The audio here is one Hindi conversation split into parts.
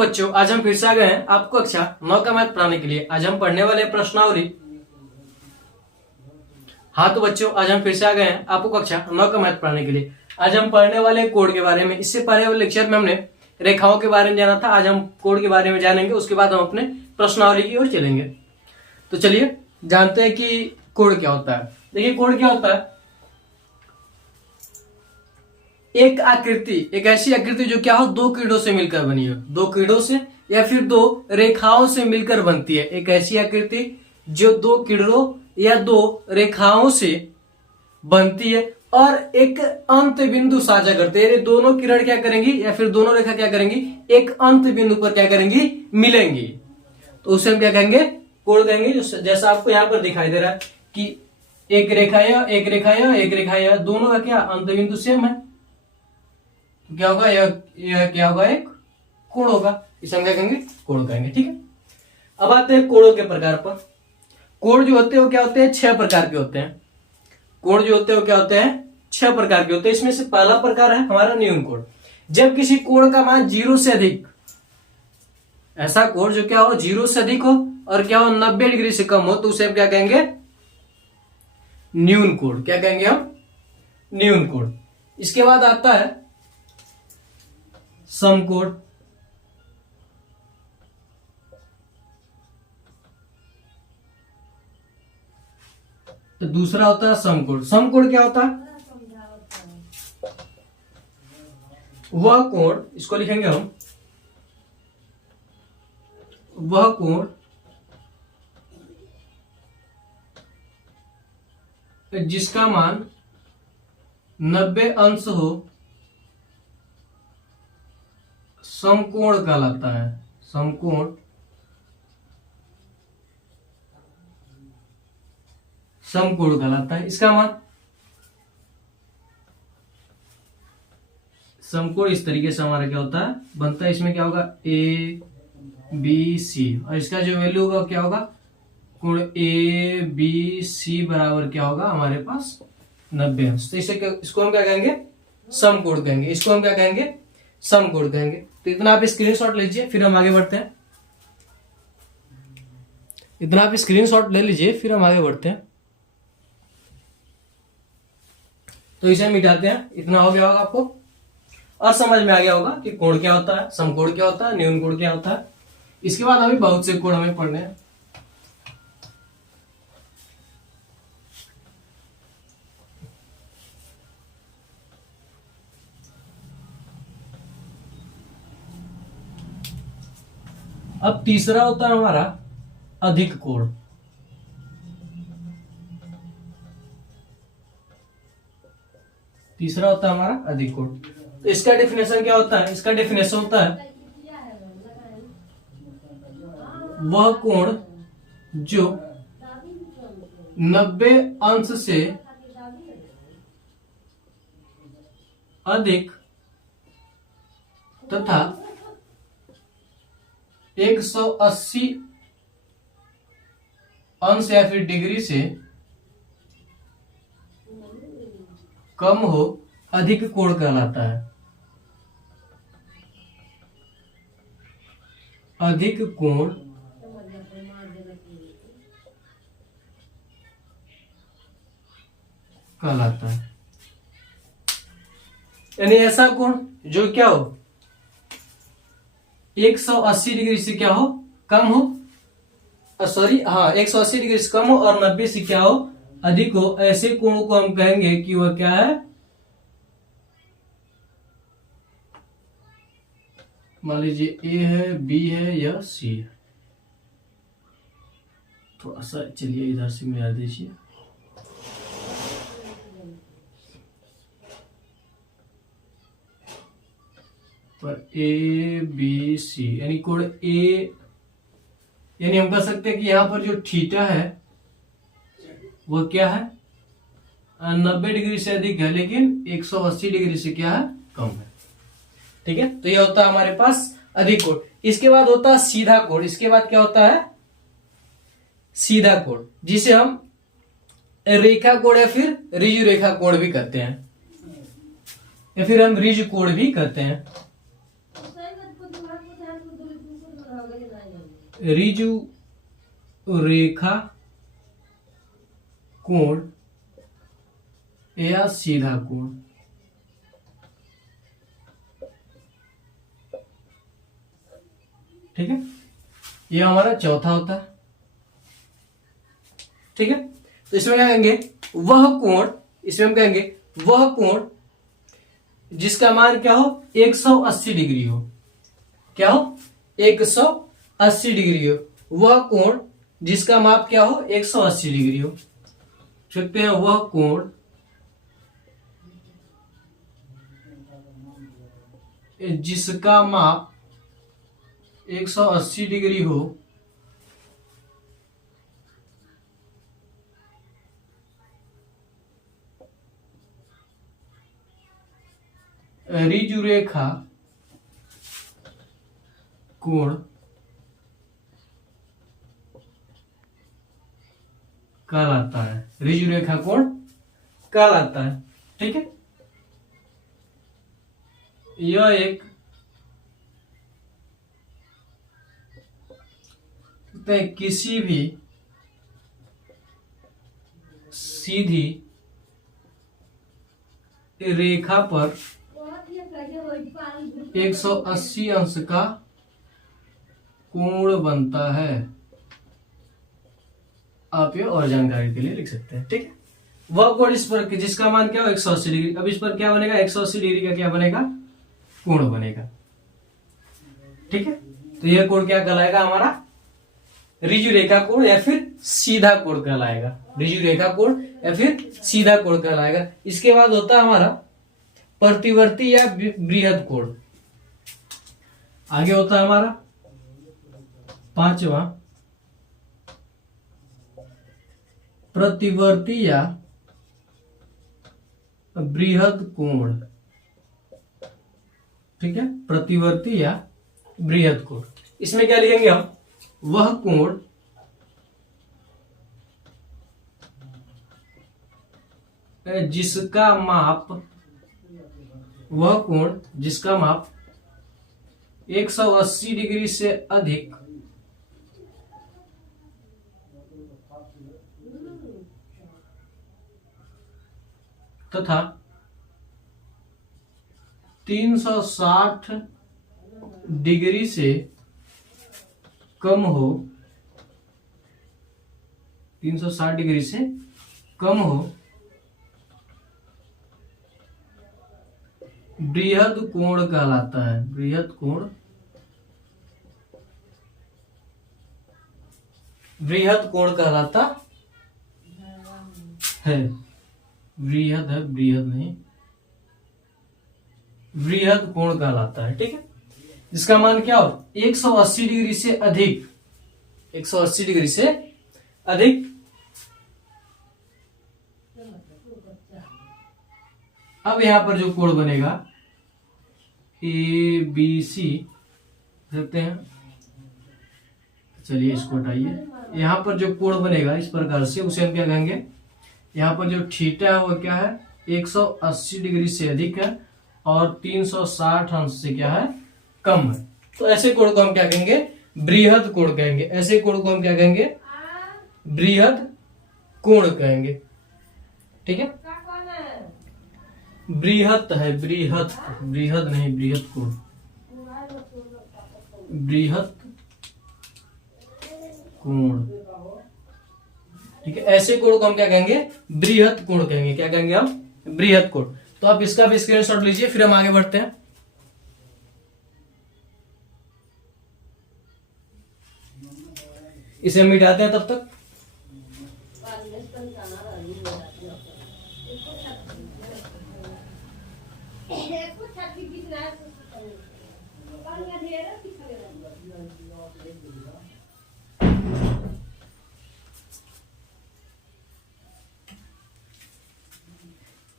बच्चों, आज हम फिर से आ गए हैं आपको कक्षा 9 का मैथ पढ़ाने के लिए। आज हम पढ़ने वाले प्रश्नावली। हाँ तो बच्चों, आज हम फिर से आ गए हैं आपको कक्षा 9 का मैथ पढ़ाने के लिए। आज हम पढ़ने वाले कोड के बारे में। इससे पहले वाले लेक्चर में हमने रेखाओं के बारे में जाना था। आज हम कोड के बारे में जानेंगे, उसके बाद हम अपने प्रश्नावली की ओर चलेंगे। तो चलिए जानते हैं कि कोड क्या होता है। देखिए कोड क्या होता है। एक आकृति, एक ऐसी आकृति जो क्या हो, दो किरणों से मिलकर बनी हो, दो किरणों से या फिर दो रेखाओं से मिलकर बनती है। एक ऐसी आकृति जो दो किरणों या दो रेखाओं से बनती है और एक अंत बिंदु साझा करते हैं। दोनों किरण क्या करेंगी या फिर दोनों रेखा क्या करेंगी, एक अंत बिंदु पर क्या करेंगी, मिलेंगी। तो उसे हम क्या कहेंगे, कोड कहेंगे। जैसा आपको यहाँ पर दिखाई दे रहा है कि एक रेखा या एक रेखा या एक रेखा या दोनों का क्या अंत बिंदु सेम है, क्या होगा, यह क्या होगा, एक कोण होगा। इसे हम क्या कहेंगे, कोण कहेंगे। ठीक है, अब आते हैं कोणों के प्रकार पर। कोण जो होते हैं वो क्या होते हैं, 6 प्रकार के होते हैं। कोण जो होते हैं वो क्या होते हैं, 6 प्रकार के होते हैं। इसमें से पहला प्रकार है हमारा न्यून कोण। जब किसी कोण का मान 0 से अधिक, ऐसा कोण जो क्या हो 0 से अधिक हो और क्या हो 90 डिग्री से कम हो, तो उसे हम क्या कहेंगे, न्यून कोण। क्या कहेंगे हम, न्यून कोण। इसके बाद आता है समकोण। तो दूसरा होता है समकोण। समकोण क्या होता है, वह कोण, इसको लिखेंगे हम, वह कोण जिसका मान 90 अंश हो, समकोण कहलाता है। समकोण समकोण कहलाता है। इसका मान, समकोण इस तरीके से हमारा क्या होता है, बनता है। इसमें क्या होगा, ए बी सी, और इसका जो वैल्यू होगा क्या होगा, कोण ए बी सी बराबर क्या होगा हमारे पास 90 अंश। तो इसको हम क्या कहेंगे, समकोण कहेंगे। इसको हम क्या कहेंगे, समकोण कहेंगे। तो इतना आप स्क्रीनशॉट लीजिए, फिर हम आगे बढ़ते हैं। इतना आप स्क्रीनशॉट ले लीजिए, फिर हम आगे बढ़ते हैं। तो इसे मिटाते हैं। इतना हो गया होगा आपको, और समझ में आ गया होगा कि कोण क्या होता है, समकोण क्या होता है, न्यून कोण क्या होता है। इसके बाद अभी बहुत से कोण हमें पढ़ने हैं। अब तीसरा होता है हमारा अधिक कोण। तीसरा होता है हमारा अधिक कोण। तो इसका डेफिनेशन क्या होता है, इसका डेफिनेशन होता है वह कोण जो 90 अंश से अधिक तथा 180 अंश या फिर डिग्री से कम हो, अधिक कोण कहलाता है। अधिक कोण कहलाता है। यानी ऐसा कोण जो क्या हो 180 डिग्री से क्या हो, कम हो, सॉरी हाँ 180 डिग्री से कम हो और 90 से क्या हो, अधिक हो। ऐसे कोणों को हम कहेंगे कि वह क्या है, मान लीजिए ए है, बी है या सी है। थोड़ा सा चलिए इधर से मिला दीजिए। पर ए बी सी यानी कोण ए, यानी हम कह सकते हैं कि यहां पर जो थीटा है वो क्या है, 90 डिग्री से अधिक है, लेकिन 180 डिग्री से क्या है, कम है। ठीक है, तो ये होता है हमारे पास अधिक कोण। इसके बाद होता है सीधा कोण। इसके बाद क्या होता है, सीधा कोण, जिसे हम रेखा कोण या फिर ऋजु रेखा कोण भी कहते हैं, या फिर हम ऋजु कोण भी कहते हैं। ऋजु रेखा कोण या सीधा कोण। ठीक है, ये हमारा चौथा होता है। ठीक है, तो इसमें क्या कहेंगे, वह कोण, इसमें हम कहेंगे वह कोण जिसका मान क्या हो 180 डिग्री हो। क्या हो 180 डिग्री हो, वह कोण जिसका माप क्या हो 180 डिग्री हो। सकते हैं वह कोण जिसका माप 180 डिग्री हो ऋजु रेखा कोण कहलाता है। ऋजु रेखा कोण कहलाता है। ठीक है, यह एक किसी भी सीधी रेखा पर 180 अंश का कोण बनता है। आप ये और जानकारी के लिए लिख सकते हैं। ठीक है, वह कोण इस पर जिसका मान क्या हो 180 डिग्री। अब इस पर क्या बनेगा 180 डिग्री का क्या बनेगा कोण बनेगा। ठीक है, तो यह कोण क्या कहलाएगा हमारा ऋजु रेखा कोण या फिर सीधा कोण कहलाएगा। ऋजु रेखा कोण या फिर सीधा कोण कहलाएगा। इसके बाद होता है हमारा प्रतिवर्ती या बृहद कोण। आगे होता है हमारा पांचवा प्रतिवर्ती या बृहद कोण। ठीक है, प्रतिवर्ती या बृहद कोण। इसमें क्या लिखेंगे हम, वह कोण जिसका माप, वह कोण जिसका माप 180 डिग्री से अधिक तथा 360 डिग्री से कम हो, 360 डिग्री से कम हो, बृहद कोण कहलाता है। बृहद कोण, बृहद कोण कहलाता है। बृहद है, बृहद नहीं, बृहद कोण कहलाता है। ठीक है, जिसका मान क्या हो 180 डिग्री से अधिक, 180 डिग्री से अधिक। अब यहां पर जो कोण बनेगा ए बी सी रखते हैं। चलिए इसको हटाइए। यहां पर जो कोण बनेगा इस प्रकार से, उसे हम क्या कहेंगे, यहाँ पर जो थीटा है वो क्या है 180 डिग्री से अधिक है और 360 अंश से क्या है कम है। तो ऐसे कोण को हम क्या कहेंगे बृहद कोण कहेंगे। ऐसे कोण को हम क्या कहेंगे बृहद कोण कहेंगे। ठीक है, बृहत है, बृहत, बृहद नहीं बृहद कोण, बृहत कोण। ठीक है, ऐसे कोण को हम क्या कहेंगे बृहद कोण कहेंगे। क्या कहेंगे हम बृहद कोण। तो आप इसका भी स्क्रीनशॉट लीजिए, फिर हम आगे बढ़ते हैं। इसे मिटाते हैं तब तक।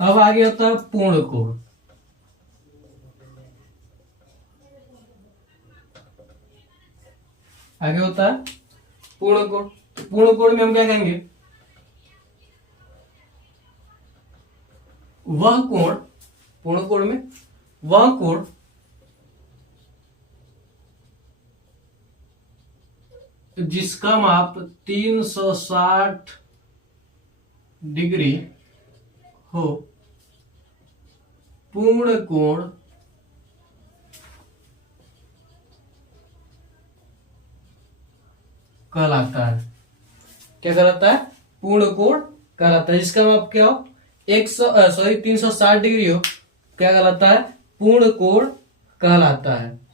अब आगे होता है पूर्ण कोण। आगे होता है पूर्ण कोण। पूर्ण कोण में हम क्या कहेंगे वह कोण, पूर्ण कोण में वह कोण जिसका माप 360 डिग्री हो, पूर्ण कोण कहलाता है। क्या कहलाता है? पूर्ण कोण कहलाता है। जिसका माप क्या हो, 360 डिग्री हो, क्या कहलाता है? पूर्ण कोण कहलाता है।